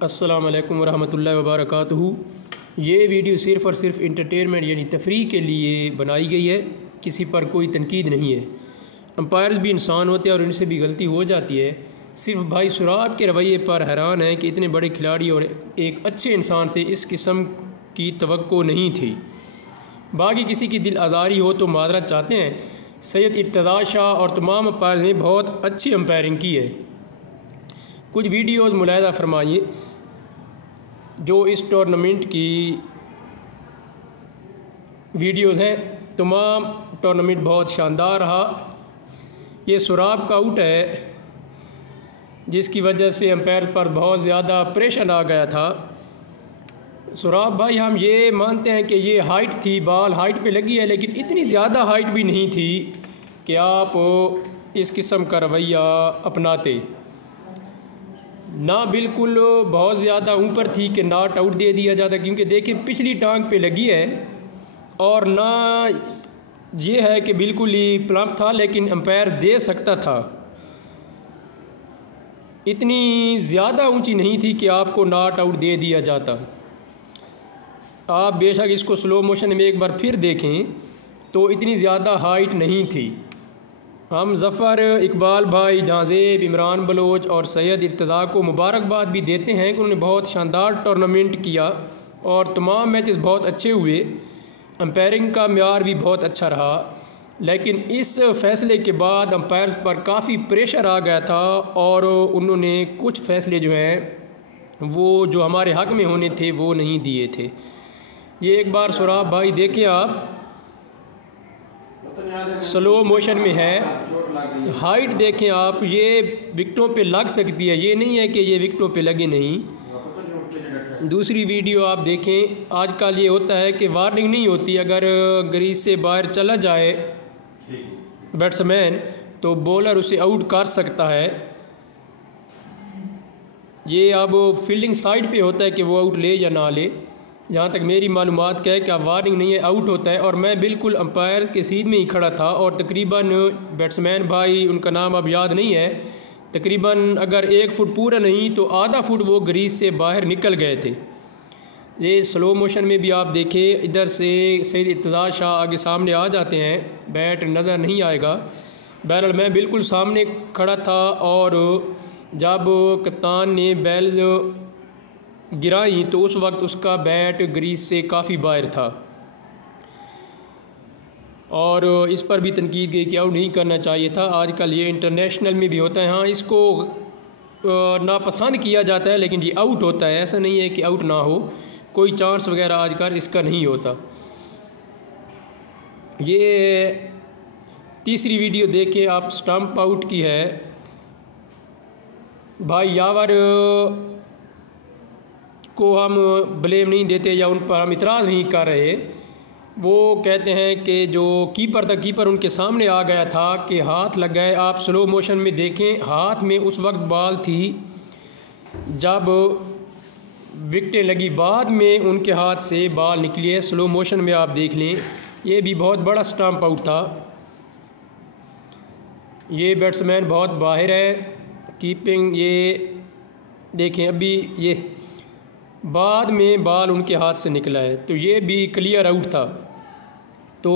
अस्सलाम वालेकुम वरहमतुल्लाहि वबरकातुहू। ये वीडियो सिर्फ़ और सिर्फ इंटरटेनमेंट यानी तफरीह के लिए बनाई गई है, किसी पर कोई तनकीद नहीं है। अंपायर्स भी इंसान होते हैं और इनसे भी गलती हो जाती है। सिर्फ भाई सुराब के रवैये पर हैरान है कि इतने बड़े खिलाड़ी और एक अच्छे इंसान से इस किस्म की तवक्को नहीं थी। बाकी किसी की दिल आज़ारी हो तो माजरत चाहते हैं। सैयद इर्तज़ा शाह और तमाम अंपायर्स ने बहुत अच्छी अंपायरिंग की है। कुछ वीडियोज़ मुलाहिज़ा फरमाइए जो इस टूर्नामेंट की वीडियोज़ हैं। तमाम टूर्नामेंट बहुत शानदार रहा। ये सुराब का आउट है जिसकी वजह से अंपायर पर बहुत ज़्यादा प्रेशर आ गया था। सुराब भाई, हम ये मानते हैं कि ये हाइट थी, बॉल हाइट पे लगी है, लेकिन इतनी ज़्यादा हाइट भी नहीं थी कि आप इस किस्म का रवैया अपनाते। ना बिल्कुल बहुत ज़्यादा ऊपर थी कि नॉट आउट दे दिया जाता, क्योंकि देखिए पिछली टांग पे लगी है, और ना ये है कि बिल्कुल ही प्लम्प था, लेकिन अंपायर दे सकता था। इतनी ज़्यादा ऊंची नहीं थी कि आपको नॉट आउट दे दिया जाता। आप बेशक इसको स्लो मोशन में एक बार फिर देखें तो इतनी ज़्यादा हाइट नहीं थी। हम ज़फ़र, इकबाल भाई, जहाज़ेब, इमरान बलोच और सैयद इर्तज़ा को मुबारकबाद भी देते हैं कि उन्होंने बहुत शानदार टूर्नामेंट किया और तमाम मैचेस बहुत अच्छे हुए। अंपायरिंग का म्यार भी बहुत अच्छा रहा, लेकिन इस फ़ैसले के बाद अंपायर्स पर काफ़ी प्रेशर आ गया था और उन्होंने कुछ फ़ैसले जो हैं वो जो हमारे हक़ में होने थे वो नहीं दिए थे। ये एक बार सुराब भाई देखें, आप स्लो मोशन में है, हाइट देखें आप, ये विकेटों पे लग सकती है, ये नहीं है कि ये विकेटों पे लगे नहीं। दूसरी वीडियो आप देखें। आजकल ये होता है कि वार्निंग नहीं होती, अगर क्रीज से बाहर चला जाए बैट्समैन तो बॉलर उसे आउट कर सकता है। ये अब फील्डिंग साइड पे होता है कि वो आउट ले या ना ले। जहाँ तक मेरी मालूमात का है कि वार्निंग नहीं है, आउट होता है। और मैं बिल्कुल अंपायर के सीध में ही खड़ा था और तकरीबन बैट्समैन भाई, उनका नाम अब याद नहीं है, तकरीबन अगर 1 फुट पूरा नहीं तो आधा फुट वो क्रीज से बाहर निकल गए थे। ये स्लो मोशन में भी आप देखें, इधर से सैयद इर्तज़ा शाह आगे सामने आ जाते हैं, बैट नज़र नहीं आएगा। बहरहाल मैं बिल्कुल सामने खड़ा था और जब कप्तान ने बैल गिराई तो उस वक्त उसका बैट क्रीज से काफ़ी बाहर था और इस पर भी तनकीद गई कि आउट नहीं करना चाहिए था। आजकल ये इंटरनेशनल में भी होता है। हाँ, इसको नापसंद किया जाता है, लेकिन ये आउट होता है। ऐसा नहीं है कि आउट ना हो, कोई चांस वगैरह आजकल इसका नहीं होता। ये तीसरी वीडियो देखें आप, स्टंप आउट की है। भाई यावर को हम ब्लेम नहीं देते या उन पर हम इतराज़ नहीं कर रहे। वो कहते हैं कि जो कीपर था, कीपर उनके सामने आ गया था कि हाथ लग गए। आप स्लो मोशन में देखें, हाथ में उस वक्त बॉल थी जब विकेटें लगी, बाद में उनके हाथ से बॉल निकली है। स्लो मोशन में आप देख लें, ये भी बहुत बड़ा स्टंप आउट था। ये बैट्समैन बहुत बाहर है, कीपिंग ये देखें, अभी ये बाद में बॉल उनके हाथ से निकला है, तो ये भी क्लियर आउट था। तो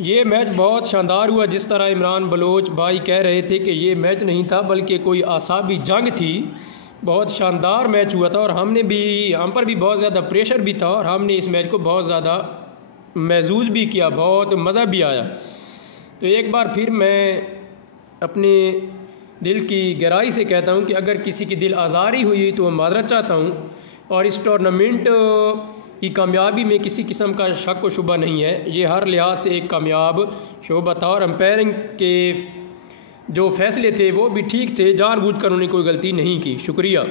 ये मैच बहुत शानदार हुआ। जिस तरह इमरान बलोच भाई कह रहे थे कि ये मैच नहीं था बल्कि कोई आसाबी जंग थी, बहुत शानदार मैच हुआ था और हम पर भी बहुत ज़्यादा प्रेशर भी था और हमने इस मैच को बहुत ज़्यादा महसूस भी किया, बहुत मज़ा भी आया। तो एक बार फिर मैं अपने दिल की गहराई से कहता हूं कि अगर किसी की दिल आज़ारी हुई तो मैं माजरत चाहता हूं, और इस टूर्नामेंट की कामयाबी में किसी किस्म का शक व शुबा नहीं है। ये हर लिहाज से एक कामयाब शोबा था और अंपायरिंग के जो फ़ैसले थे वो भी ठीक थे, जानबूझकर उन्होंने कोई गलती नहीं की। शुक्रिया।